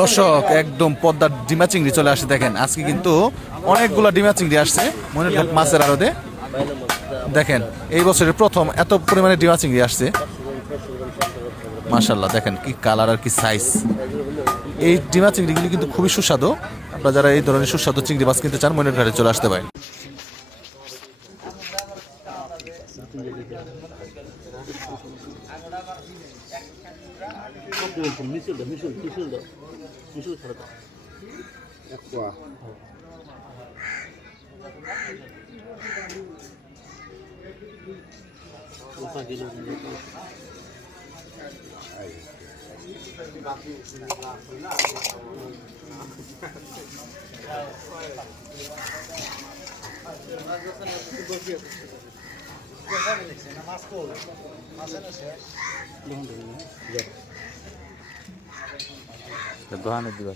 দর্শক একদম পদ্মার ডিমা চিংড়ি চলে আসে দেখেন আজকে কিন্তু অনেকগুলো ডিমা চিংড়ি আসছে মনিরঘাট মাছের আড়তে দেখেন এই বছরের প্রথম এত পরিমাণে ডিমা চিংড়ি আসছে মাশাআল্লাহ দেখেন কি কালার আর কি সাইজ এই ডিমা চিংড়িগুলি কিন্তু খুবই সুস্বাদু আপনারা যারা এই ধরনের সুস্বাদু চিংড়ি মাছ কিনতে চান মনিরঘাটে চলে আসতে পারেন দোকানে দিবা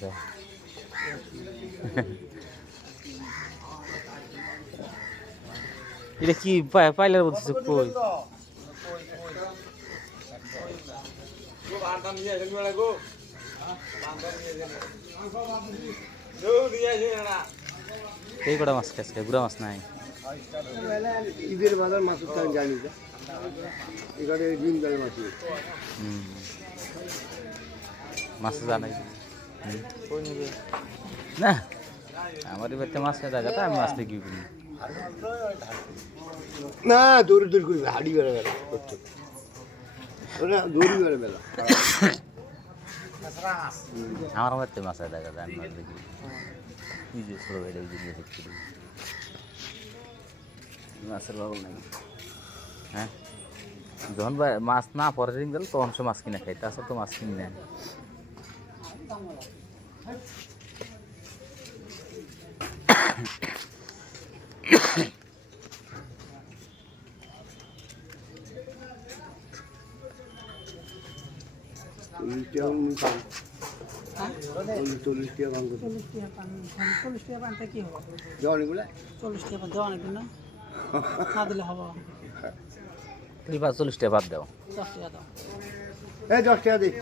এটা কি পাইলার বলতেছে কই এই কটা মাছ খাচ্ছে গুড়া মাছ নাই ঈদের বাজার মাছ জানি এখানে ডিম দেয় মাছ মাছ জানাই না আমার বাড়িতে মাছ খেয়ে দেখা আমি মাছ দেখি না দৌড়ি দৌড়ি করবে হাড়ি বেড়ে বেলা ওরা দৌড়ি বেড়ে বেলা আমার বাড়িতে মাছ দেখা যায় আমি মাছ দেখি এই যে ছোট ভাইটা দেখছি মাছের বাবু নাই হ্যাঁ যখন মাছ না পরে দিন গেল তখন সে মাছ কিনে খাই তাছাড়া তো মাছ কিনে নেন এবার 40 টাকা বাদ দাও 10 টাকা দিই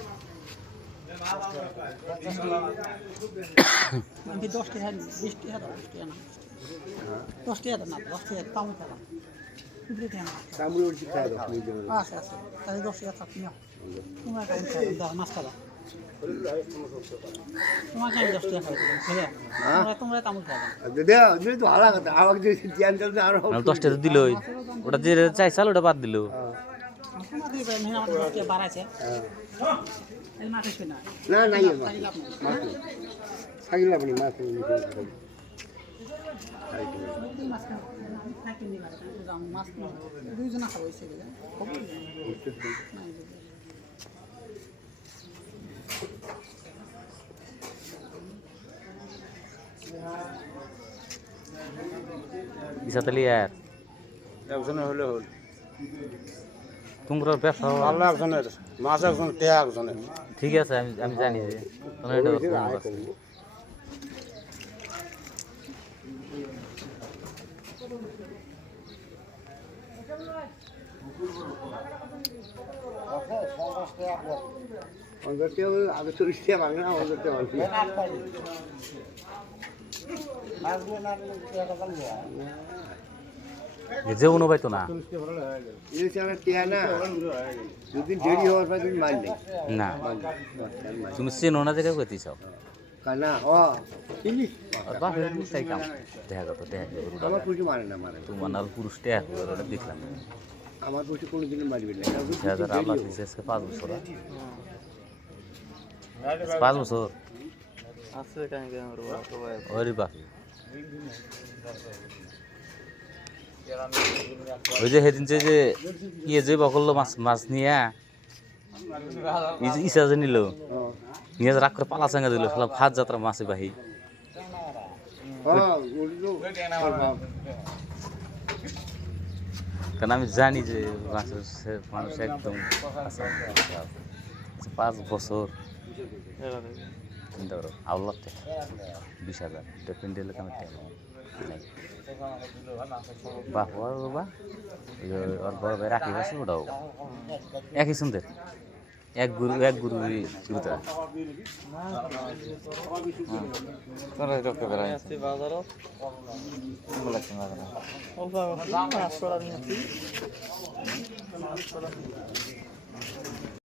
10 টাকা 20 টাকা 10 টাকা না 10 টাকা তামু টাকা তামুল উঠছি খাই দাও আচ্ছা আচ্ছা তাহলে 10 টাকা থাক নিও তোমরা কাম করো দাও মাছ খাবা তোমাকে আমি 10 টাকা খাই তোমরা তামুল খাবা দাও তুমি তো ভালো কথা আমাকে যে ধ্যান দাও না আর 10 টাকা দিলই ওটা যে চাইছাল ওটা বাদ দিল তোমাদের মেহমান আমাদের 10 টাকা বাড়াইছে এই মাছ আসবে না না নাই মাছ সাইলা আপনি মাছ দুইজনা খাবো ইসাতালি আর একজনে হলে হল তোমরা ব্যবসা আল্লাহ একজনের মাছ একজন টেয়া একজনের ঠিক আছে আমি জানি যে তোমরা এটা আগে 40 টাকা ভাঙে না 100 টাকা যে কোনো পাইতো না যদি দেরি হওয়ার পর তুমি মার নেই না তুমি চেনো না জায়গায় কইতে চাও কানা ও চিনি বাপের চাই কাম দেখা গেল দেখা আমার পুষি মানে না মানে তোমার আর পুরুষ টেক ওটা দেখলাম আমার পুষি কোনোদিনই মারবে না 2000 আল্লাহ দিছে 5 বছর 5 বছর আছে কাহিনী ওরে বাপি ওই যে সেদিন যে ইয়ে যে বকল্লো মাছ নিয়ে ইসা যে নিল নিয়ে রাগ করে পালা চাঙ্গা দিল সব হাত যাত্রা মাছে বাহি কারণ আমি জানি যে মাছের মানুষ একদম 5 বছর চিন্তা করো আল্লাহ 20,000 এটা প্যান্ডেলে কামে নাই বাহ বাবা ওর বড় ভাই রাখি গেছে ওটাও একই সুন্দর এক গুরু গুরুতা তোরা রক্ত বেড়ায় আছি বাজারত লাগছে মাঝে অল্প মাছ করা নিয়েছি